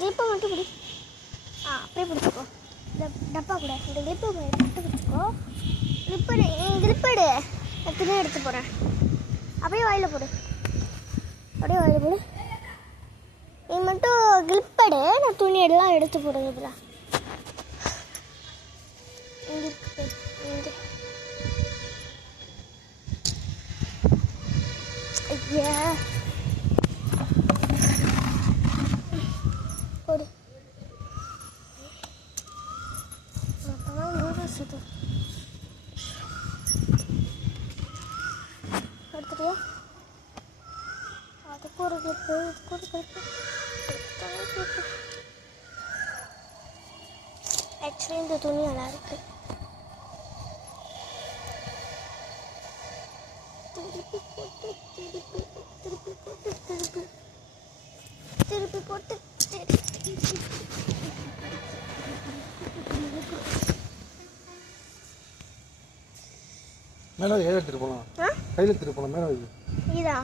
கிளிப்பை மட்டும் பிடி. அப்படியே பிடிச்சிக்கோ. இந்த டப்பா கூட இந்த கிளிப்பை மட்டும் பிடிச்சிக்கோ. கிளிப்பெடு நான் துணி எடுத்து போகிறேன். அப்படியே வாயில் போடு. நீ மட்டும் கிளிப்பெடு நான் துணி எல்லாம் எடுத்து போடுங்க. இதில் ஐயா போடு. எடுத்துட்டியா? அதுக்கு ஒரு கிளிப்பு, இதுக்கு ஒரு கிளிப்பு. ஆக்சுவலி இந்த துணி நல்லா இருக்கு. திருப்பி போட்டு மேலே எடுத்துட்டு போகலாம். கையில் எடுத்துட்டு போகலாம். மேலே இதா?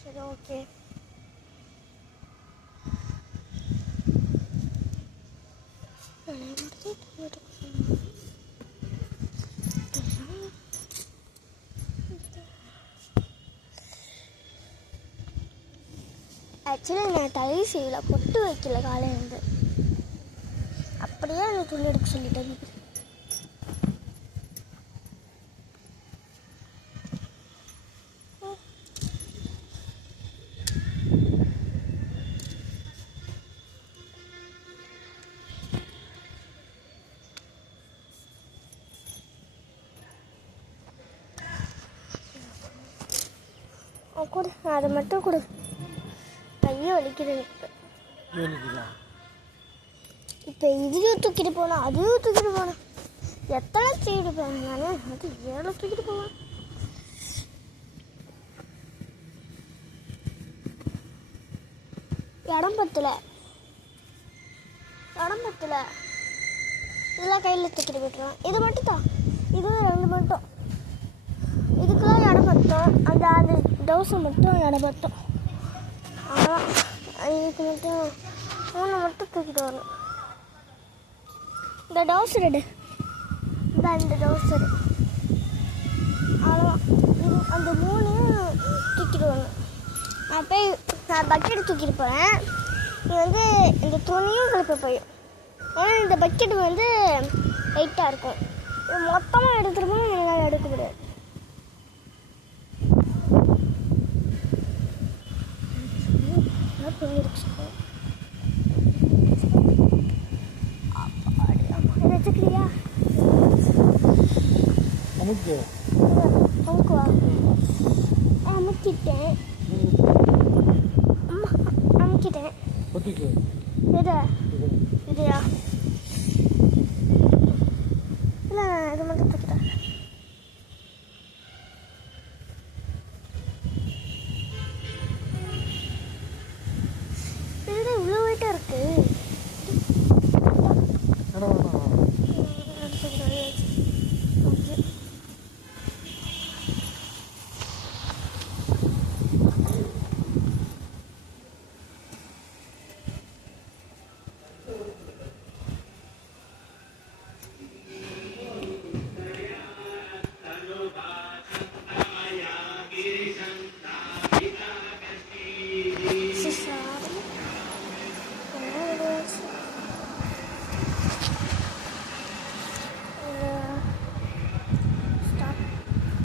சரி, ஓகே. ஆக்சுவலி நான் தலை செய்யல, பொட்டு வைக்கல காலையிலேருந்து. அப்படியே அந்த துணி எடுக்க சொல்லிட்டேன். கொடு, அதை மட்டும் கொடு. கையை வலிக்குது இப்போ. இதையும் தூக்கிட்டு போனேன், அதையும் தூக்கிட்டு போனேன். எத்தனை தூக்கிட்டு போனேன் நான்? அது 7 தூக்கிட்டு போவேன். இடம் பத்தல. இதெல்லாம் கையில் தூக்கிட்டு போய்ட்டுருவேன். இது மட்டும் தான், இது 2 மட்டும். இதுக்கெல்லாம் இடம் பத்தோம். அந்த தோசை மட்டும் இடம் பத்தோம். ஆனால் இதுக்கு மட்டும் 3 மட்டும் தூக்கிட்டு வரணும். இந்த டவுசர் எடு. இந்த டவுசர் அவ்வளோதான். அந்த 3 தூக்கிட்டு வரணும். நான் பக்கெட் தூக்கிட்டு போகிறேன். நீ இந்த துணியும் கிளப்ப போயும். ஏன்னா இந்த பக்கெட்டு லைட்டாக இருக்கும். மொத்தமாக எடுத்துகிட்டு போனால் என்னால் எடுக்க முடியாது. வச்சுக்கிறியா? அமுக்குவா? அமுக்கிட்டேன். இதையா?